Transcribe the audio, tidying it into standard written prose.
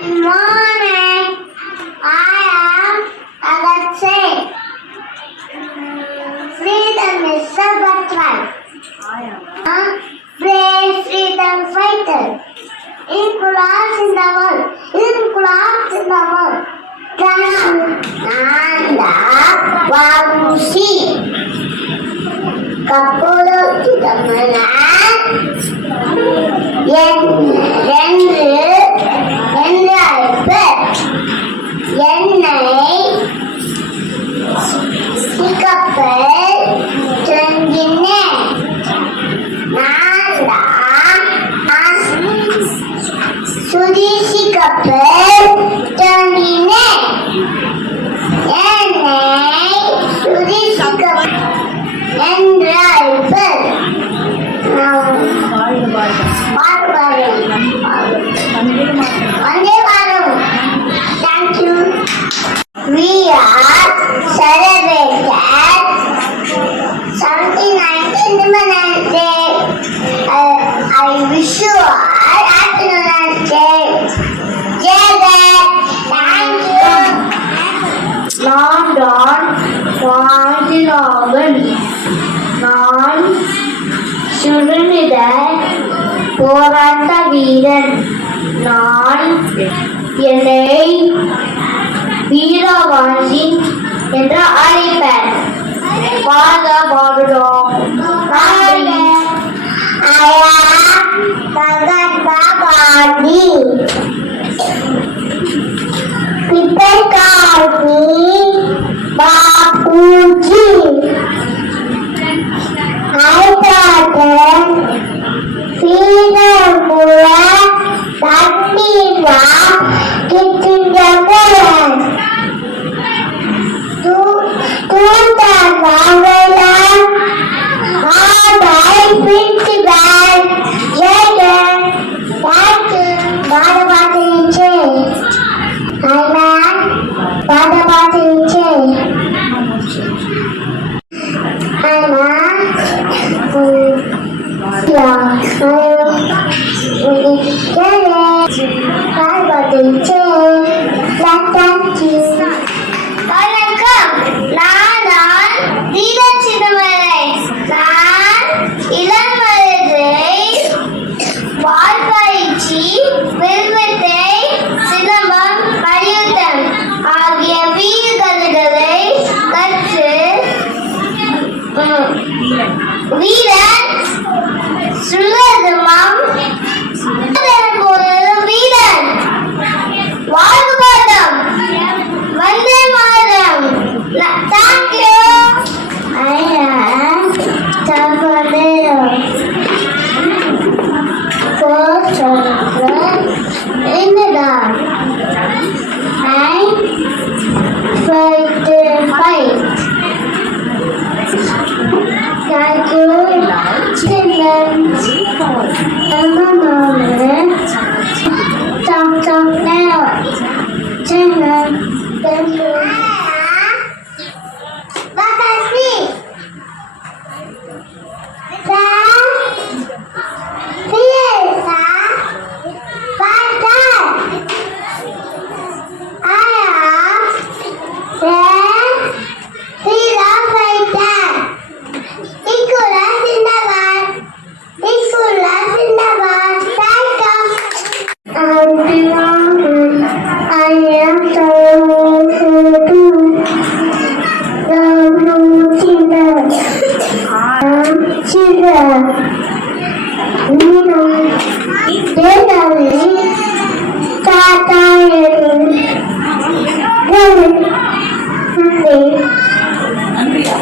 Good morning. I am Alexei. Freedom is a birthright. Brave freedom fighter. Inqilab Zindabad. Inqilab Zindabad. Nanda Wabusi. Kapolo Tidamana. எண்ணெய் சிகப்பல் துவங்கினேன் நான் சுதேசி கப்பல் துவங்கினேன் எண்ணெய் சுதேசி கப்பல் என்றாய்பல் வந்தே பாரம். Thank you. We are celebrated 79th Independence Day. I wish you all happy Independence Day. Thank you. நான் தான் வாஞ்சிநாதன். நான் சுதந்திர போராட்ட வீரன். நான் என்னை வீரவாஞ்சி என்று அழைப்பேன். வாழ்க பாடுறோம். மகாத்மா காந்தி பித்தர்காந்தி பாபுஜி ஐதாதன் சீனமுல தண்ணீரா கிச்சிங்ககரன் தூண்டகவல ஆடை பிரின்சிபல் ஜெகன் பாட்டு பாடபாட்டிச்சே ஐமா பாடபாட்டிச்சே ஐமா வணக்கம். நான் தீரஜ் சிதம்பரை. நான் இளம் வயதை வாய்ப்பயிற்சி வில்வித்தை சிலம்பம் மல்யுத்தம் ஆகிய வீரர்களை கற்று வீரன் சுலதமம் வீரன் வாழ்வுபாட்டம் Vande Mataram. Thank you. I am Tapadeo. First in the dark. I fight the fight. Thank you. Children. Talk now. Children. Thank you. Children,